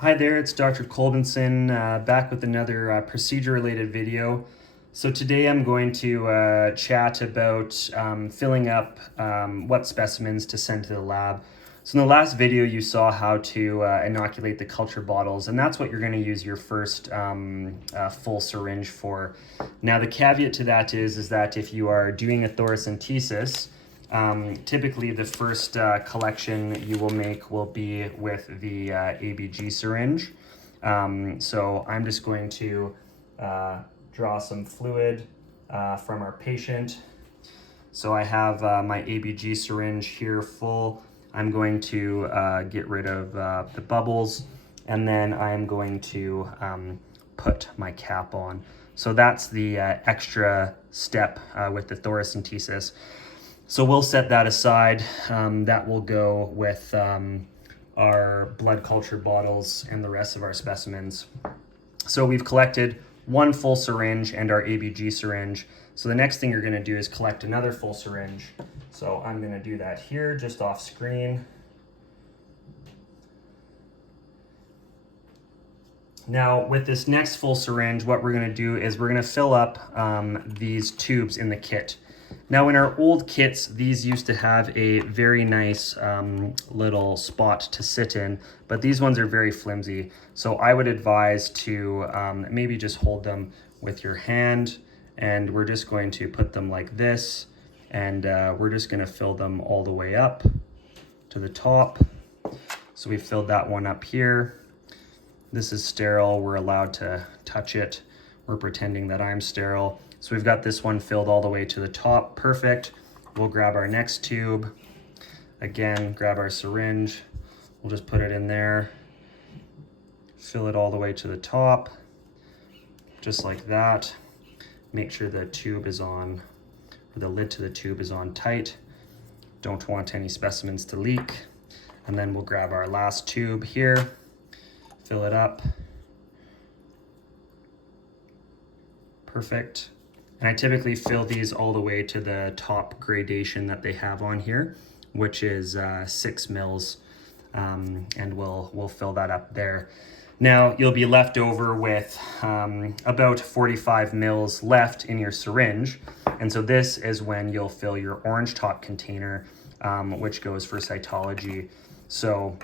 Hi there, it's Dr. Colbinson back with another procedure-related video. So today I'm going to chat about filling up what specimens to send to the lab. So in the last video you saw how to inoculate the culture bottles, and that's what you're going to use your first full syringe for. Now the caveat to that is that if you are doing a thoracentesis, typically the first collection you will make will be with the ABG syringe. So I'm just going to draw some fluid from our patient. So I have my ABG syringe here full. I'm going to get rid of the bubbles, and then I'm going to put my cap on. So that's the extra step with the thoracentesis. So we'll set that aside. That will go with our blood culture bottles and the rest of our specimens. So we've collected one full syringe and our ABG syringe. So the next thing you're going to do is collect another full syringe. So I'm going to do that here, just off screen. Now with this next full syringe, what we're going to do is we're going to fill up these tubes in the kit. Now in our old kits, these used to have a very nice little spot to sit in, but these ones are very flimsy. So I would advise to maybe just hold them with your hand, and we're just going to put them like this, and we're just going to fill them all the way up to the top. So we filled that one up here. This is sterile, we're allowed to touch it. We're pretending that I'm sterile. So we've got this one filled all the way to the top, perfect. We'll grab our next tube. Again, grab our syringe. We'll just put it in there. Fill it all the way to the top, just like that. Make sure the tube is on, or the lid to the tube is on tight. Don't want any specimens to leak. And then we'll grab our last tube here, fill it up. Perfect. And I typically fill these all the way to the top gradation that they have on here, which is 6 mils, and we'll fill that up there. Now you'll be left over with about 45 mils left in your syringe, and so this is when you'll fill your orange top container, which goes for cytology. So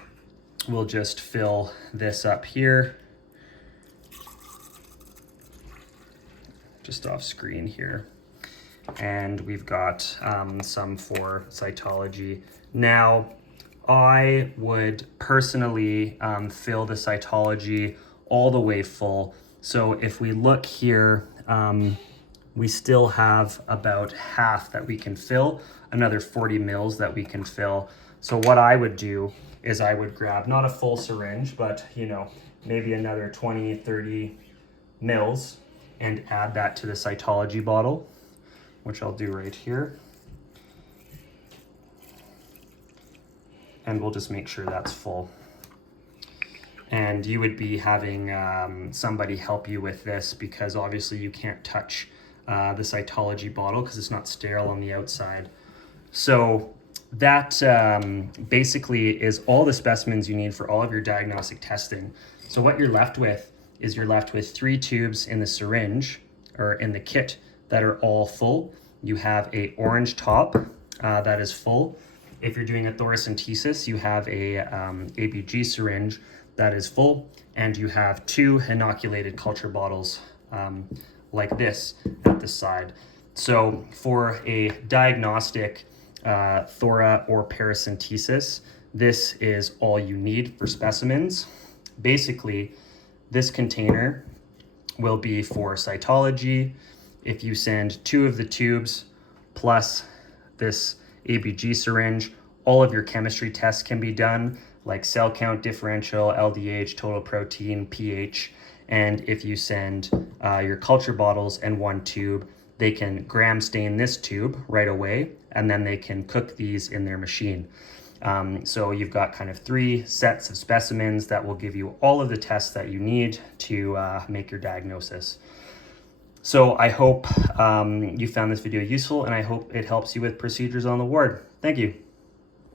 we'll just fill this up here. Just off screen here. And we've got some for cytology. Now, I would personally fill the cytology all the way full. So if we look here, we still have about half that we can fill, another 40 mils that we can fill. So what I would do is I would grab, not a full syringe, but maybe another 20, 30 mils, and add that to the cytology bottle, which I'll do right here. And we'll just make sure that's full. And you would be having somebody help you with this, because obviously you can't touch the cytology bottle because it's not sterile on the outside. So that basically is all the specimens you need for all of your diagnostic testing. So what you're left with is you're left with 3 tubes in the syringe, or in the kit, that are all full. You have a orange top that is full. If you're doing a thoracentesis, you have a ABG syringe that is full, and you have 2 inoculated culture bottles like this at the side. So for a diagnostic thora or paracentesis, this is all you need for specimens. Basically, this container will be for cytology. If you send 2 of the tubes plus this ABG syringe, all of your chemistry tests can be done, like cell count differential, LDH, total protein, pH. And if you send your culture bottles and 1 tube, they can gram stain this tube right away, and then they can cook these in their machine. So you've got kind of 3 sets of specimens that will give you all of the tests that you need to make your diagnosis. So I hope you found this video useful, and I hope it helps you with procedures on the ward. Thank you.